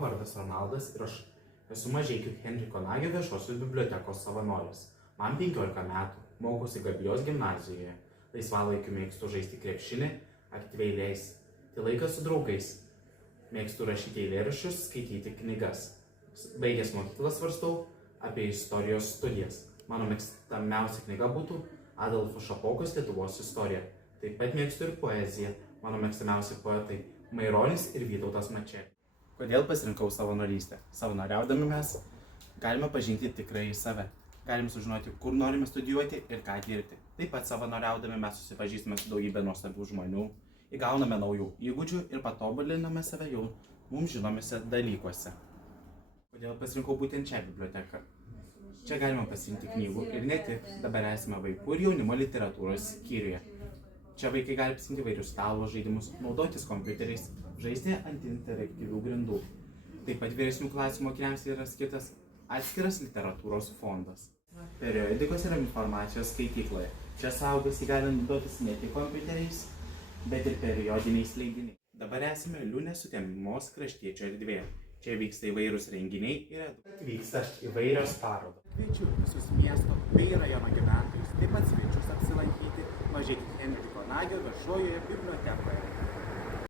Vardas Ronaldas ir aš esu Mažeikių Henriko Nagio viešosios bibliotekos savanoris. Man 15 metų, mokosi Gabijos gimnazijoje. Laisvalaikiu mėgstu žaisti krepšinį, aktyviai leisti laiką su draugais. Mėgstu rašyti eilėraščius, skaityti knygas. Baigęs mokyklą svarstau apie istorijos studijas. Mano mėgstamiausia knyga būtų Adolfo Šapokos Lietuvos istorija. Taip pat mėgstu ir poeziją. Mano mėgstamiausi poetai Maironis ir Vytautas Mačernis. Kodėl pasirinkau savanorystę? Savanoriaudami mes galime pažinti tikrąjį save. Galim sužinoti, kur norime studijuoti ir ką dirbti. Taip pat savanoriaudami mes susipažįstame su daugybė nuostabių žmonių, įgauname naujų įgūdžių ir patobuliname save jau mums žinomose dalykuose. Kodėl pasirinkau būtent šią biblioteką? Čia galima pasirinkti knygų ir ne tik. Dabar esame vaikų ir jaunimo literatūros skyriuje. Čia vaikai gali pasiimti įvairius stalo žaidimus, naudotis kompiuteriais, žaisti ant interaktyvių grindų. Taip pat vyresnių klasių mokiniams yra skirtas atskiras literatūros fondas. Periodikos yra informacijos skaitykloje. Čia suaugusieji gali naudotis ne tik kompiuteriais, bet ir periodiniais leidiniais. Dabar esame Liūnės Sutemos kraštiečio erdvėje. Čia vyksta įvairūs renginiai ir vyksta įvairios parodos. Kviečiu visus miesto bei rajono gyventojus, taip pat svečius apsilankyti Mažeikių Henriko Nagio viešojoje bibliotekoje.